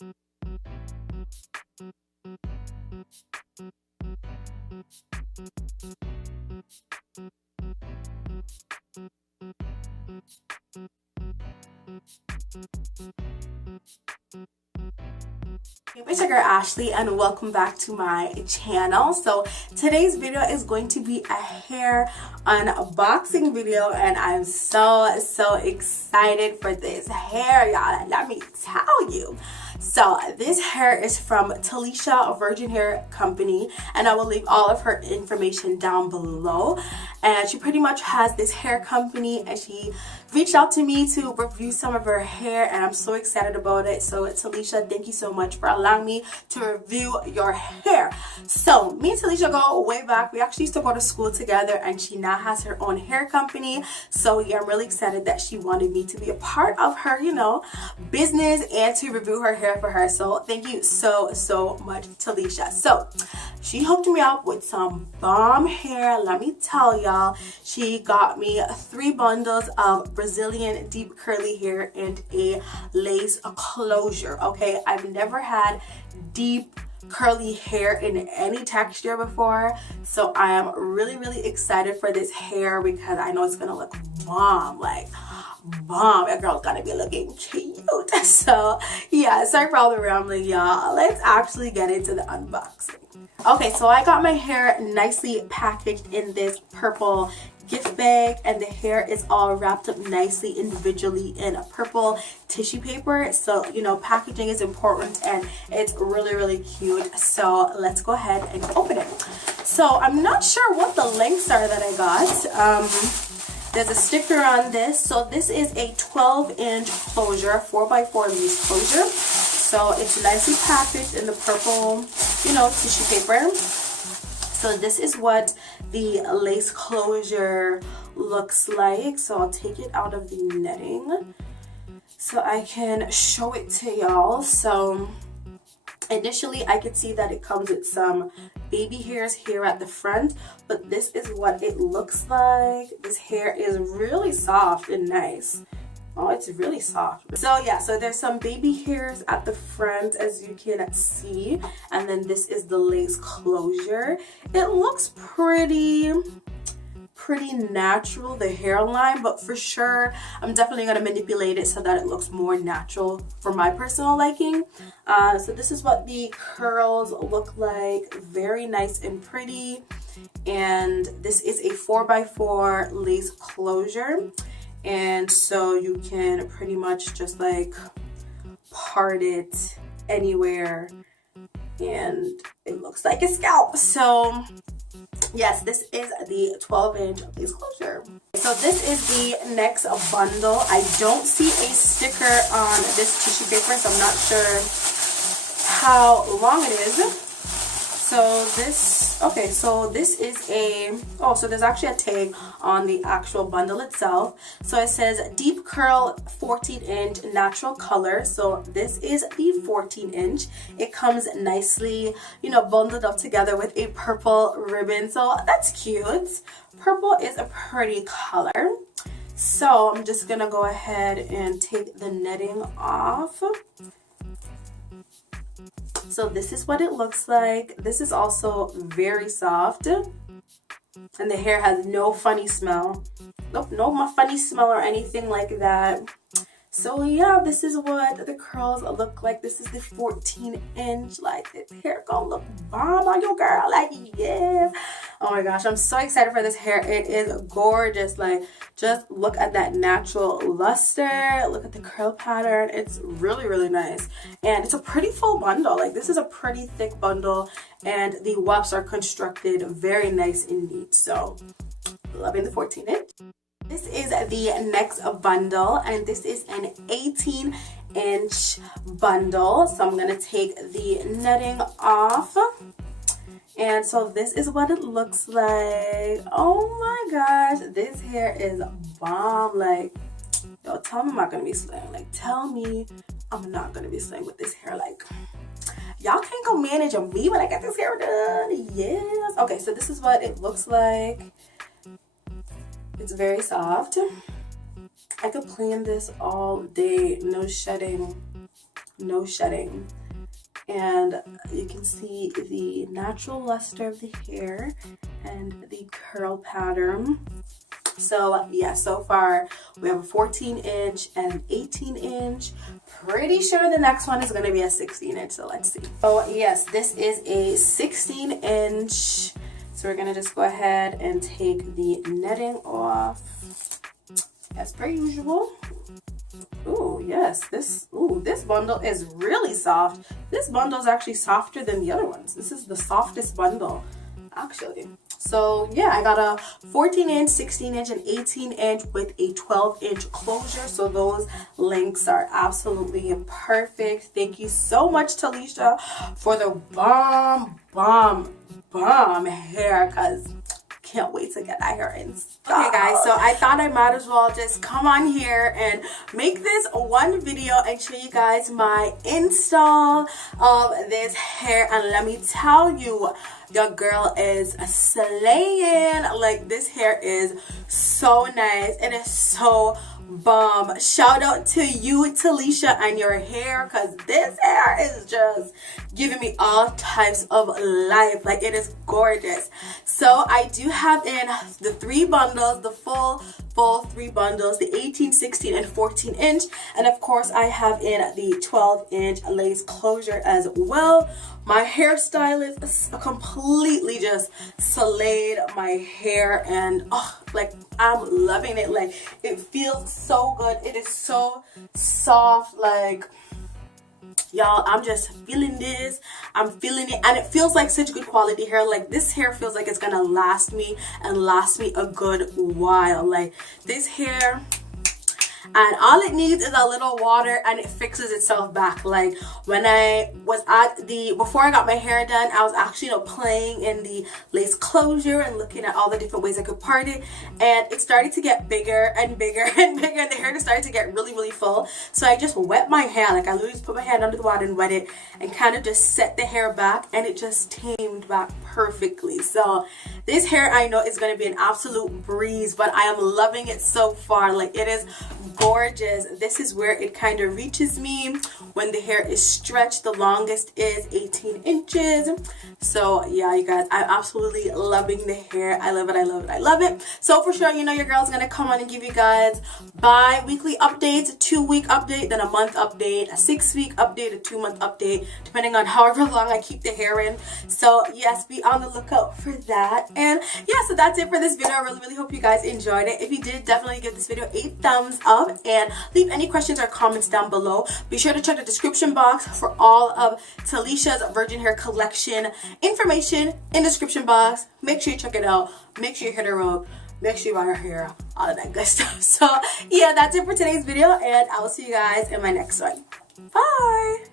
It's your girl Ashley and welcome back to my channel. So today's video is going to be a hair unboxing video and I'm so excited for this hair, y'all. Let me tell you. So this hair is from Talisha Virgin Hair Company and I will leave all of her information down below. And she pretty much has this hair company and she reached out to me to review some of her hair and I'm so excited about it. So Talisha, thank you so much for allowing me to review your hair. So me and Talisha go way back. We actually used to go to school together and she now has her own hair company. So yeah, I'm really excited that she wanted me to be a part of her, you know, business and to review her hair for her. So thank you so much, Talisha. So she hooked me up with some bomb hair. Let me tell y'all, she got me 3 bundles of Brazilian deep curly hair and a lace closure. Okay, I've never had deep curly hair in any texture before, so I am really excited for this hair because I know it's gonna look bomb, like bomb. That girl's gonna be looking cute. So yeah, sorry for all the rambling, y'all. Let's actually get into the unboxing. Okay, so I got my hair nicely packaged in this purple gift bag and the hair is all wrapped up nicely individually in a purple tissue paper. So you know, packaging is important and it's really cute. So let's go ahead and open it. So I'm not sure what the lengths are that I got. There's a sticker on this. So this is a 12-inch closure, 4x4 lace closure. So it's nicely packaged in the purple, you know, tissue paper. So this is what the lace closure looks like. So I'll take it out of the netting so I can show it to y'all. So initially I could see that it comes with some baby hairs here at the front, but this is what it looks like. This hair is really soft and nice. Oh, it's really soft. So yeah, so there's some baby hairs at the front as you can see, and then this is the lace closure. It looks pretty natural, the hairline, but for sure I'm definitely going to manipulate it so that it looks more natural for my personal liking. So this is what the curls look like, very nice and pretty, and this is a 4x4 lace closure. And so you can pretty much just like part it anywhere and it looks like a scalp. So yes, this is the 12-inch lace closure. So this is the next bundle. I don't see a sticker on this tissue paper, so I'm not sure how long it is. So this, okay, so this is a, oh, so there's actually a tag on the actual bundle itself. So it says deep curl 14-inch natural color. So this is the 14-inch. It comes nicely, you know, bundled up together with a purple ribbon. So that's cute. Purple is a pretty color. So I'm just gonna go ahead and take the netting off. So this is what it looks like. This is also very soft and the hair has no funny smell. Nope, no funny smell or anything like that. So yeah, this is what the curls look like. This is the 14-inch. Like, this hair gonna look bomb on your girl. Like, yes. Oh my gosh, I'm so excited for this hair. It is gorgeous. Like, just look at that natural luster. Look at the curl pattern. It's really nice. And it's a pretty full bundle. Like, this is a pretty thick bundle. And the wefts are constructed very nice indeed. So, loving the 14-inch. This is the next bundle, and this is an 18-inch bundle. So I'm going to take the netting off. And so this is what it looks like. Oh my gosh, this hair is bomb. Like, yo, tell me I'm not going to be slaying. Like, tell me I'm not going to be slaying with this hair. Like, y'all can't go manage me when I get this hair done. Yes. Okay, so this is what it looks like. It's very soft. I could plan this all day, no shedding. no shedding. And you can see the natural luster of the hair and the curl pattern. So yeah, so far we have a 14-inch and an 18-inch. Pretty sure the next one is going to be a 16-inch, so let's see. Oh yes, this is a 16-inch. So we're going to just go ahead and take the netting off as per usual. Ooh, yes, this bundle is really soft. This bundle is actually softer than the other ones. This is the softest bundle, actually. So yeah, I got a 14-inch, 16-inch, and 18-inch with a 12-inch closure. So those lengths are absolutely perfect. Thank you so much, Talisha, for the bomb hair, because can't wait to get that hair in. Okay guys, so I thought I might as well just come on here and make this one video and show you guys my install of this hair. And let me tell you, your girl is slaying. Like, this hair is so nice. It is so bomb. Shout out to you, Talisha, and your hair, because this hair is just giving me all types of life. Like, it is gorgeous. So I do have in the 3 bundles, the full 3 bundles, the 18, 16, and 14-inch, and of course I have in the 12-inch lace closure as well. My hairstylist completely just slayed my hair, and like, I'm loving it. Like, it feels so good. It is so soft. Like, y'all, I'm just feeling this. I'm feeling it, and it feels like such good quality hair. Like, this hair feels like it's gonna last me a good while. Like, this hair, and all it needs is a little water and it fixes itself back. Like, when I was before I got my hair done, I was actually, playing in the lace closure and looking at all the different ways I could part it, and it started to get bigger and bigger and bigger, and the hair just started to get really, really full. So I just wet my hair. Like, I literally just put my hand under the water and wet it and kind of just set the hair back, and it just tamed back perfectly. So this hair, I know, is going to be an absolute breeze, but I am loving it so far. Like, it is gorgeous. This is where it kind of reaches me when the hair is stretched. The longest is 18 inches. So yeah, you guys, I'm absolutely loving the hair. I love it. I love it. I love it. So for sure, your girl's gonna come on and give you guys bi-weekly updates, a 2-week update, then a month update, a 6-week update, a 2-month update, depending on however long I keep the hair in. So yes, be on the lookout for that. And yeah, so that's it for this video. I really, really hope you guys enjoyed it. If you did, definitely give this video a thumbs up and leave any questions or comments down below. Be sure to check the description box for all of Talisha's Virgin Hair Collection information in the description box. Make sure you check it out. Make sure you hit her up. Make sure you buy her hair, all of that good stuff. So yeah, that's it for today's video, and I will see you guys in my next one. Bye.